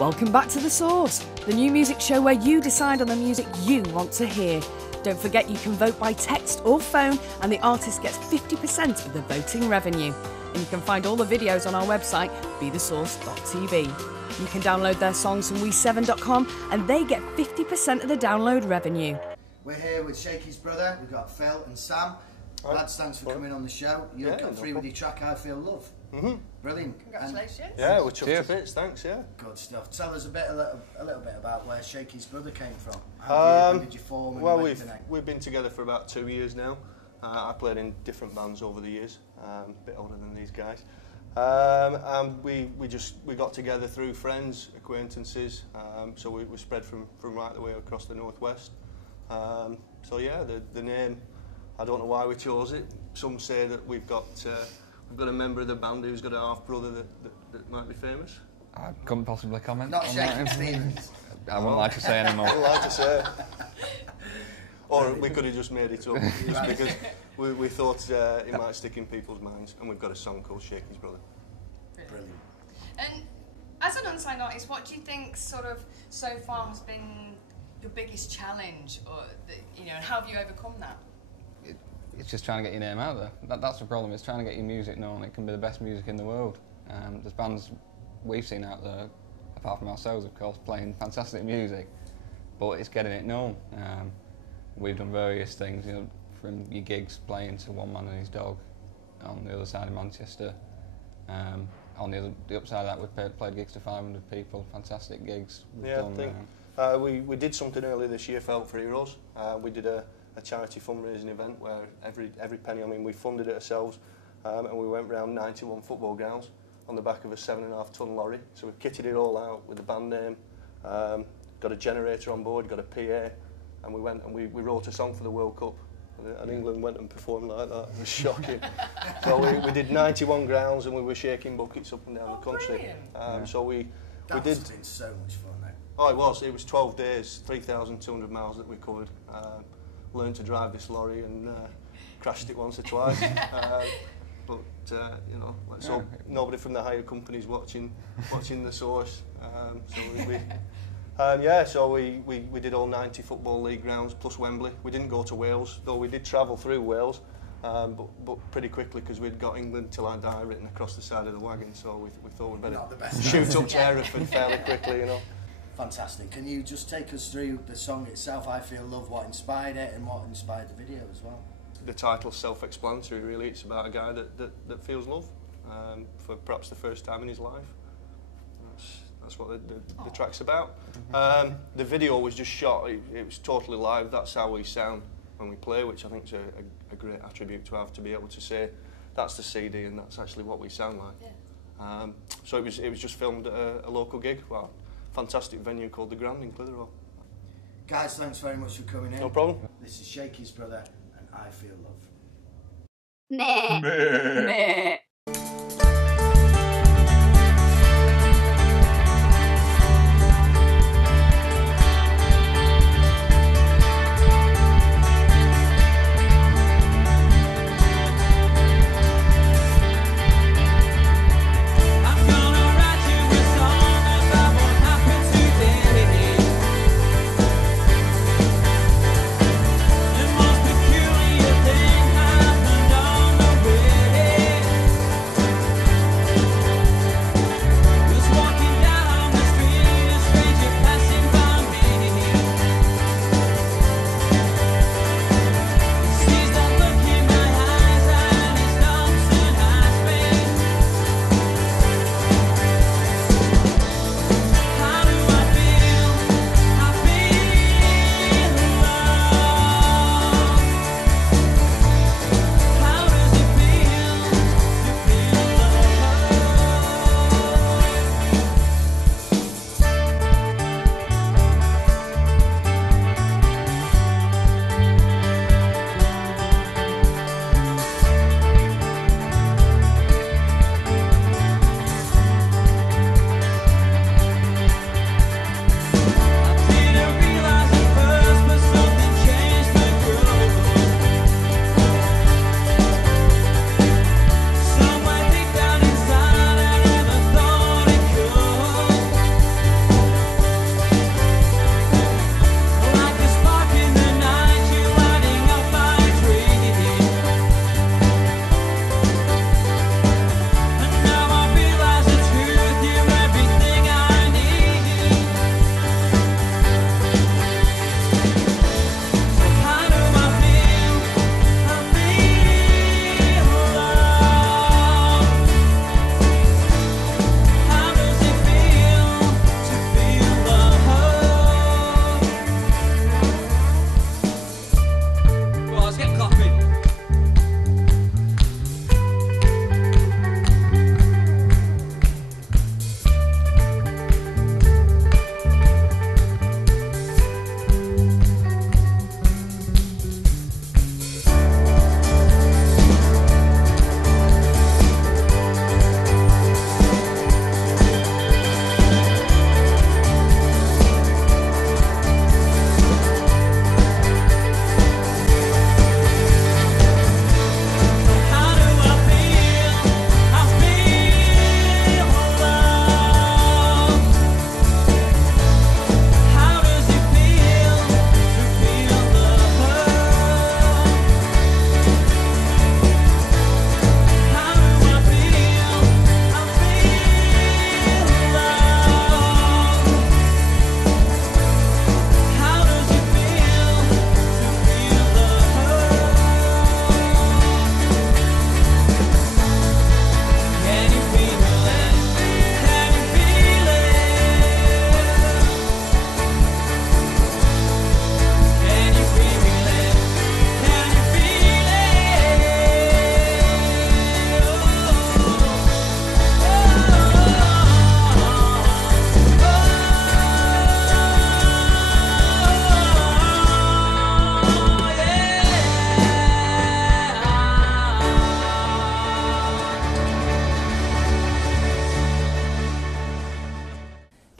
Welcome back to The Source, the new music show where you decide on the music you want to hear. Don't forget you can vote by text or phone and the artist gets 50% of the voting revenue. And you can find all the videos on our website, bethesource.tv. You can download their songs from we7.com and they get 50% of the download revenue. We're here with Shakey's brother, we've got Phil and Sam. Lads, thanks for coming on the show. You've got through with your track I Feel Love. Brilliant. Congratulations. Yeah, we're chuffed to bits, thanks, yeah. Good stuff. Tell us a little bit about where Shakey's brother came from. When did you form and well, when we've been together for about 2 years now. I played in different bands over the years, a bit older than these guys. And we got together through friends, acquaintances, so we spread from right the way across the northwest. So yeah, the name, I don't know why we chose it. Some say that we've got a member of the band who's got a half brother that might be famous. I couldn't possibly comment. Not on Shakey that. Stevens. I wouldn't like to say anymore. I wouldn't like to say. Or we could have just made it up, just because we thought it might stick in people's minds, and we've got a song called Shakey's Brother. Brilliant. And as an unsigned artist, what do you think sort of so far has been your biggest challenge, or and how have you overcome that? It's just trying to get your name out there. That's the problem. It's trying to get your music known. It can be the best music in the world. There's bands we've seen out there, apart from ourselves, of course, playing fantastic music, but it's getting it known. We've done various things, from your gigs playing to One Man and His Dog on the other side of Manchester. On the upside of that, we've played gigs to 500 people, fantastic gigs. I think we did something earlier this year for Help for Heroes. We did a charity fundraising event where every penny, we funded it ourselves, and we went round 91 football grounds on the back of a 7.5-ton lorry. So we kitted it all out with the band name, got a generator on board, got a PA, and we went and we wrote a song for the World Cup. And England went and performed like that. It was shocking. So we did 91 grounds and we were shaking buckets up and down the country. So we That did. must have been so much fun, though. Oh, it was. It was 12 days, 3,200 miles that we covered. Learned to drive this lorry and crashed it once or twice. But let's hope nobody from the hire company's watching the Source. So we did all 90 Football League grounds plus Wembley. We didn't go to Wales, though we did travel through Wales, but pretty quickly because we'd got England Till I Die written across the side of the wagon, so we thought we'd better shoot up to Hereford fairly quickly, Fantastic. Can you just take us through the song itself, I Feel Love, what inspired it and what inspired the video as well? The title's self-explanatory, really. It's about a guy that feels love for perhaps the first time in his life. That's what the track's about. The video was just shot, it was totally live. That's how we sound when we play, which I think is a great attribute to have, to be able to say that's the CD and that's actually what we sound like. Yeah. So it was just filmed at a local gig. Well, fantastic venue called The Grand in Clitheroe. Guys, thanks very much for coming in. No problem. This is Shakey's brother and I Feel Love. Meh. Meh.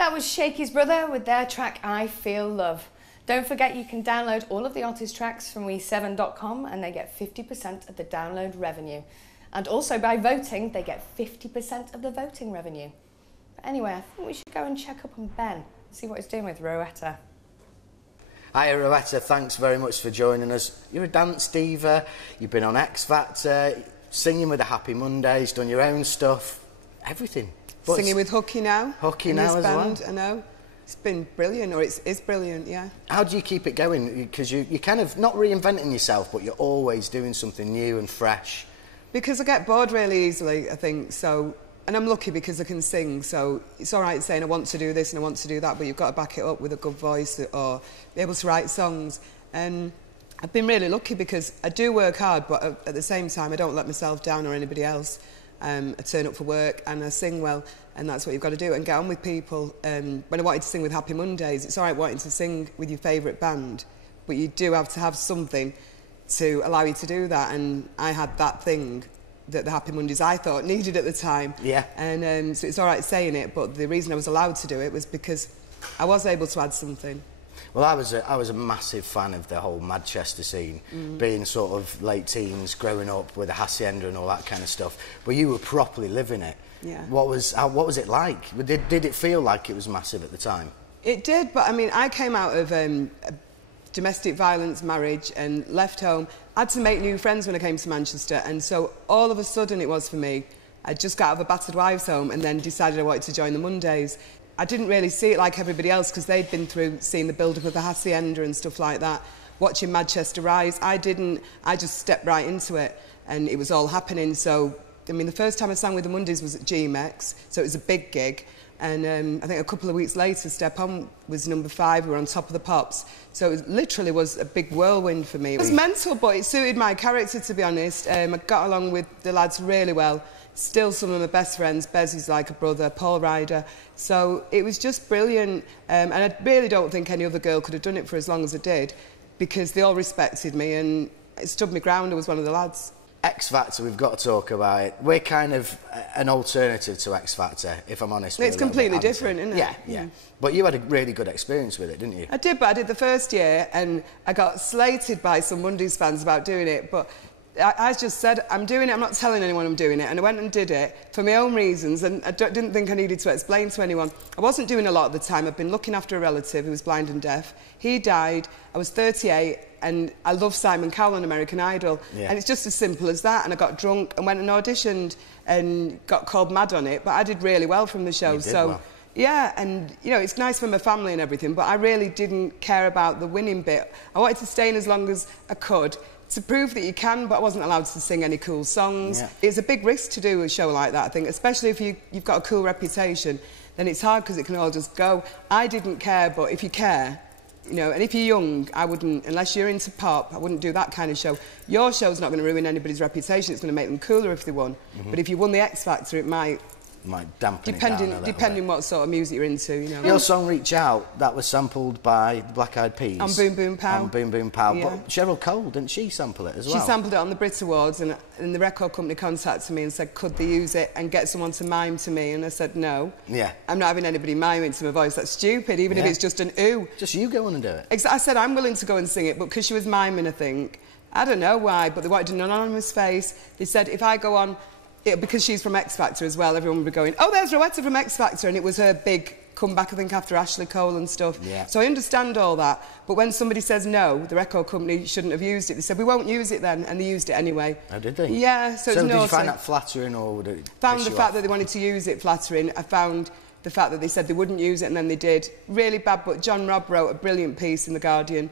That was Shakey's brother with their track I Feel Love. Don't forget you can download all of the artist tracks from we7.com and they get 50% of the download revenue. And also by voting, they get 50% of the voting revenue. But anyway, I think we should go and check up on Ben and see what he's doing with Rowetta. Hi Rowetta, thanks very much for joining us. You're a dance diva, you've been on X Factor, singing with the Happy Mondays, done your own stuff, everything. But singing with Hooky now. Hooky now as band, well. I know. It's been brilliant, or it's brilliant, yeah. How do you keep it going? Because you're kind of not reinventing yourself, but you're always doing something new and fresh. Because I get bored really easily, I think, so... And I'm lucky because I can sing, so it's all right saying I want to do this and I want to do that, but you've got to back it up with a good voice or be able to write songs. And I've been really lucky because I do work hard, but at the same time I don't let myself down or anybody else. I turn up for work and I sing well, and that's what you've got to do, and get on with people. When I wanted to sing with Happy Mondays, it's all right wanting to sing with your favourite band, but you do have to have something to allow you to do that, and I had that thing that the Happy Mondays I thought needed at the time. Yeah. And so it's all right saying it, but the reason I was allowed to do it was because I was able to add something. Well, I was a massive fan of the whole Manchester scene, being sort of late teens, growing up with the Hacienda and all that kind of stuff. But you were properly living it. Yeah. What was it like? Did it feel like it was massive at the time? It did, but I mean, I came out of a domestic violence marriage and left home. I had to make new friends when I came to Manchester, and so all of a sudden it was for me. I just got out of a battered wives' home and then decided I wanted to join the Mondays. I didn't really see it like everybody else because they'd been through seeing the build-up of the Hacienda and stuff like that, watching Manchester rise. I didn't. I just stepped right into it and it was all happening. So, I mean, the first time I sang with the Mondays was at GMX, so it was a big gig. And I think a couple of weeks later, Step On was #5. We were on Top of the Pops. So it literally was a big whirlwind for me. It was mental, but it suited my character, to be honest. I got along with the lads really well. Still some of my best friends. Bez is like a brother, Paul Ryder. So it was just brilliant. And I really don't think any other girl could have done it for as long as I did, because they all respected me and it stood my ground. I was one of the lads. X Factor, we've got to talk about it. We're kind of an alternative to X Factor, if I'm honest with you. It's completely different, isn't it? Yeah, yeah. But you had a really good experience with it, didn't you? I did, but I did the first year and I got slated by some Mondays fans about doing it, but I just said, I'm doing it, I'm not telling anyone I'm doing it, and I went and did it for my own reasons, and I didn't think I needed to explain to anyone. I wasn't doing a lot at the time. I'd been looking after a relative who was blind and deaf. He died, I was 38, and I love Simon Cowell on American Idol, and it's just as simple as that. And I got drunk and went and auditioned and got called mad on it, but I did really well from the show. You did well. Yeah, and you know, it's nice for my family and everything, but I really didn't care about the winning bit. I wanted to stay in as long as I could to prove that you can, but I wasn't allowed to sing any cool songs. Yeah. It's a big risk to do a show like that, I think, especially if you've got a cool reputation. Then it's hard because it can all just go. I didn't care, but if you care, you know, and if you're young, I wouldn't, unless you're into pop, I wouldn't do that kind of show. Your show's not going to ruin anybody's reputation, it's going to make them cooler if they won. But if you won the X Factor, it might dampen it down a little depending bit. What sort of music you're into, you know. Your song Reach Out, that was sampled by the Black Eyed Peas. On Boom Boom Pow. On Boom Boom Pow. Yeah. But Cheryl Cole, didn't she sample it as well? She sampled it on the Brit Awards, and the record company contacted me and said, could they use it and get someone to mime to me? And I said, no. Yeah. I'm not having anybody miming to my voice. That's stupid, even if it's just an ooh. Just you go on and do it. I said, I'm willing to go and sing it, but because she was miming, I think. I don't know why, but they wanted an anonymous face. They said, if I go on... because she's from X Factor as well, everyone would be going, oh, there's Rowetta from X Factor, and it was her big comeback, I think, after Ashley Cole and stuff. Yeah. So I understand all that, but when somebody says no, the record company shouldn't have used it, they said, we won't use it then, and they used it anyway. Oh, did they? Yeah, so it's did you find that flattering, or would it found the fact that they wanted to use it flattering. I found the fact that they said they wouldn't use it, and then they did. Really bad, but John Robb wrote a brilliant piece in The Guardian,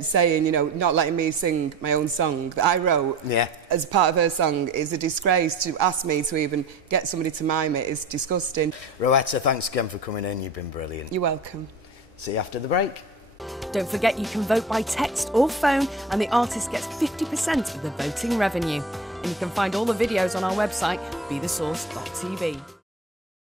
saying, you know, not letting me sing my own song that I wrote as part of her song is a disgrace. To ask me to even get somebody to mime it is disgusting. Rowetta, thanks again for coming in. You've been brilliant. You're welcome. See you after the break. Don't forget you can vote by text or phone and the artist gets 50% of the voting revenue. And you can find all the videos on our website, bethesource.tv.